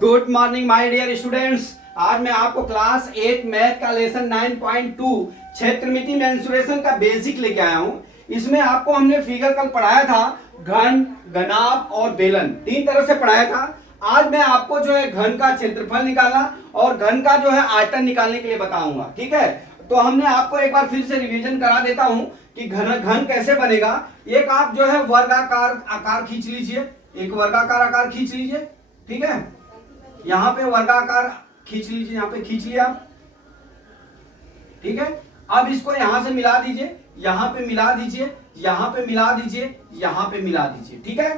Good morning my dear students. आज मैं आपको क्लास 8 मैथ का लेसन 9.2 क्षेत्रमिति मेंसुरेशन का बेसिक लेके आया हूं। इसमें आपको हमने फिगर कल पढ़ाया था, घन, घनाभ और बेलन, तीन तरह से पढ़ाया था। आज मैं आपको जो है घन का क्षेत्रफल निकालना और घन का जो है आयतन निकालने के लिए बताऊंगा। ठीक है, तो हमने आपको एक बार फिर से रिवीजन करा देता हूं कि घन कैसे बनेगा। एक आप जो है वर्गाकार आकार खींच लीजिए, एक वर्गाकार आकार खींच लीजिए। ठीक है, यहां पे वर्गाकार खींच लीजिए, यहां पे खींच लिया। ठीक है, अब इसको यहां से मिला दीजिए, यहां पे मिला दीजिए, यहां पे मिला दीजिए, यहां पे मिला दीजिए। ठीक है,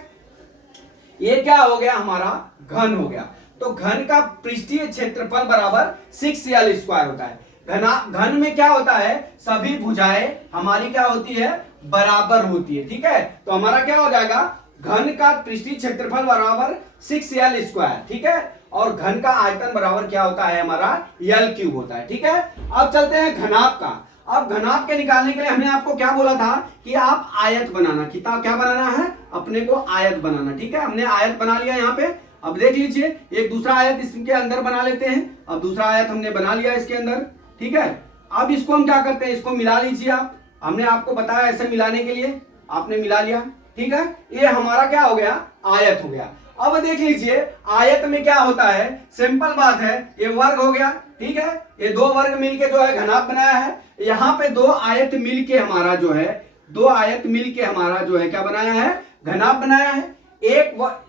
ये क्या हो गया, हमारा घन हो गया। तो घन का पृष्ठीय क्षेत्रफल बराबर 6l² होता है। घन में क्या होता है, सभी भुजाएं हमारी क्या होती है, बराबर होती है। ठीक है, तो हमारा क्या हो जाएगा, घन का पृष्ठीय क्षेत्रफल बराबर 6l²। ठीक है, और घन का आयतन बराबर क्या होता है, हमारा l³ होता है। ठीक है, अब चलते हैं घनाभ का। अब घनाभ के निकालने के लिए हमने आपको क्या बोला था कि आप आयत बनाना, कितना क्या बनाना है, अपने को आयत बनाना। ठीक है, हमने आयत बना लिया यहाँ पे। अब देख लीजिए, एक दूसरा आयत इसके अंदर बना लेते हैं। अब दूसरा आयत हमने बना लिया इसके अंदर। ठीक है, अब इसको हम क्या करते हैं, इसको मिला लीजिए आप। हमने आपको बताया ऐसे मिलाने के लिए, आपने मिला लिया। ठीक है, ये हमारा क्या हो गया, आयत हो गया। अब देख लीजिए, आयत में क्या होता है, सिंपल बात है, ये वर्ग हो गया। ठीक है, ये दो वर्ग मिलके जो है घनाभ बनाया है। यहाँ पे दो आयत मिलके हमारा जो है, दो आयत मिलके हमारा जो है क्या बनाया है, घनाभ बनाया है।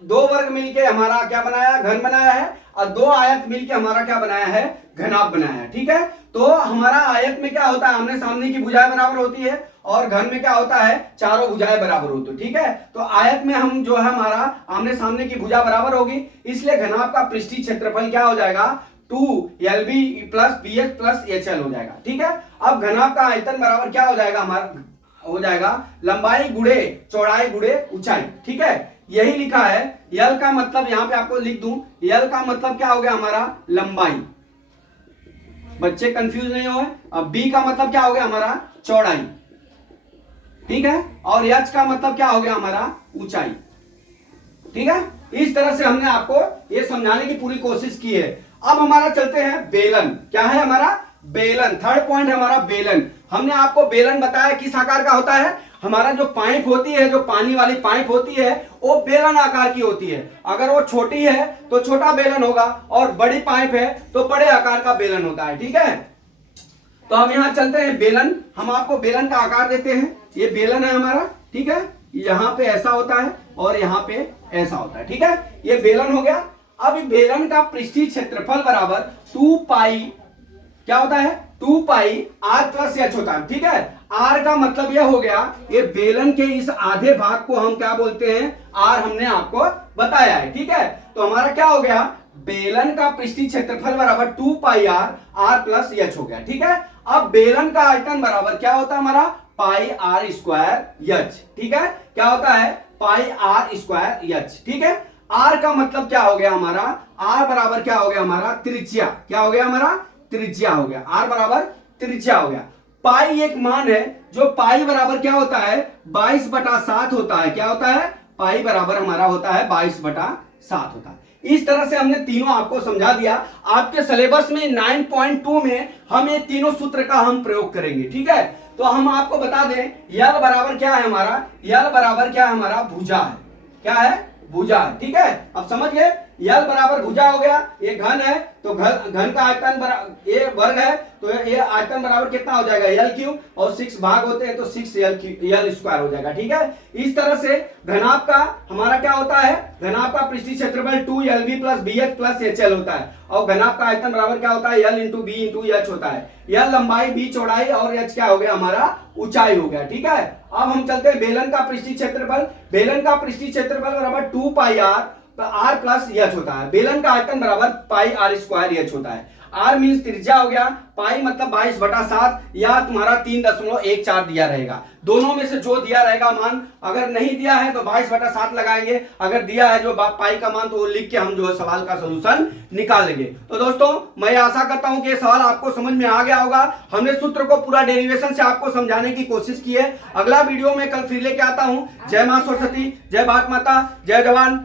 दो वर्ग मिलके हमारा क्या बनाया, घन बनाया है, और दो आयत मिलके हमारा क्या बनाया है, घनाभ बनाया है। ठीक है, तो हमारा आयत में क्या होता है, आमने सामने की भुजाएं बराबर होती है, और घन में क्या होता है, चारों भुजाएं बराबर होती है। ठीक है, तो आयत में हम जो है हमारा आमने सामने की भुजा बराबर होगी, इसलिए घनाभ का पृष्ठीय क्षेत्रफल क्या हो जाएगा, 2lb + bh + hL हो जाएगा। ठीक है, अब घनाभ का आयतन बराबर क्या हो जाएगा, हमारा हो जाएगा लंबाई गुणे चौड़ाई गुणे ऊंचाई। ठीक है, यही लिखा है। यल का मतलब यहां पे आपको लिख दूं, यल का मतलब क्या हो गया, हमारा लंबाई, बच्चे कंफ्यूज नहीं हो। अब बी का मतलब क्या हो गया, हमारा चौड़ाई। ठीक है, और एच का मतलब क्या हो गया, हमारा ऊंचाई। ठीक है, इस तरह से हमने आपको ये समझाने की पूरी कोशिश की है। अब हमारा चलते हैं बेलन। क्या है हमारा, बेलन। थर्ड पॉइंट है हमारा बेलन। हमने आपको बेलन बताया किस आकार का होता है, हमारा जो पाइप होती है, जो पानी वाली पाइप होती है, वो बेलन आकार की होती है। अगर वो छोटी है तो छोटा बेलन होगा, और बड़ी पाइप है तो बड़े आकार का बेलन होता है। ठीक है, तो हम यहां चलते हैं बेलन। हम आपको बेलन का आकार देते हैं। ये बेलन है हमारा। ठीक है, यहां पे ऐसा होता है और यहां पे ऐसा होता है। ठीक है, ये बेलन हो गया। अब बेलन का पृष्ठीय क्षेत्रफल बराबर 2 पाई क्या होता है, 2 पाई r + h होता है। ठीक है, r का मतलब यह हो गया, ये बेलन के इस आधे भाग को हम क्या बोलते हैं, r हमने आपको बताया है। ठीक है, तो हमारा क्या हो गया, बेलन का पृष्ठीय क्षेत्रफल बराबर 2 पाई r + h हो गया। ठीक है, अब बेलन का आयतन बराबर क्या होता है, हमारा पाई r² h। ठीक है, क्या होता है, पाई r² h। ठीक है, r का मतलब क्या हो गया, हमारा r बराबर क्या हो गया, हमारा त्रिज्या। क्या हो गया, हमारा त्रिज्या हो गया। r बराबर त्रिज्या हो गया। पाई एक मान है, जो पाई बराबर क्या होता है, 22/7 होता है। क्या होता है, पाई बराबर हमारा होता है 22/7 होता है। इस तरह से हमने तीनों आपको समझा दिया। आपके सिलेबस में 9.2 में हम ये तीनों सूत्र का हम प्रयोग करेंगे। ठीक है, तो हम आपको बता दें, यल बराबर क्या है हमारा, यल बराबर क्या है, हमारा भुजा है। क्या है, भुजा है। ठीक है, अब समझ गए, यल बराबर भुजा हो गया। ये घन है तो घन का आयतन ये वर्ग है, तो ये आयतन बराबर कितना हो जाएगा, l³, और 6 भाग होते हैं तो 6l² हो जाएगा। ठीक है, इस तरह से घनाभ का हमारा क्या होता है, घनाभ का पृष्ठीय क्षेत्रफल 2lb + bh + hL होता है, और घनाभ का आयतन बराबर क्या होता है, l × b × h होता है। l लंबाई, b चौड़ाई, और h क्या हो गया, हमारा ऊंचाई हो गया। ठीक है, अब हम चलते हैं बेलन का पृष्ठीय क्षेत्रफल। बेलन का पृष्ठीय क्षेत्रफल बराबर 2 पाई r + h होता है। बेलन का आयतन बराबर पाई r² h होता है। r मीन्स त्रिज्या हो गया, पाई मतलब 22/7, या तुम्हारा 3.14 दिया रहेगा। दोनों में से जो दिया रहेगा मान, अगर नहीं दिया है तो 22/7 लगाएंगे, अगर दिया है जो पाई का मान तो वो लिख के हम जो है सवाल का सोल्यूशन निकाल लेंगे। तो दोस्तों, मैं आशा करता हूं कि ये सवाल आपको समझ में आ गया होगा। हमने सूत्र को पूरा डेरिवेशन से आपको समझाने की कोशिश की है। अगला वीडियो में कल फिर लेके आता हूं। जय मां सरस्वती, जय भारत माता, जय जवान।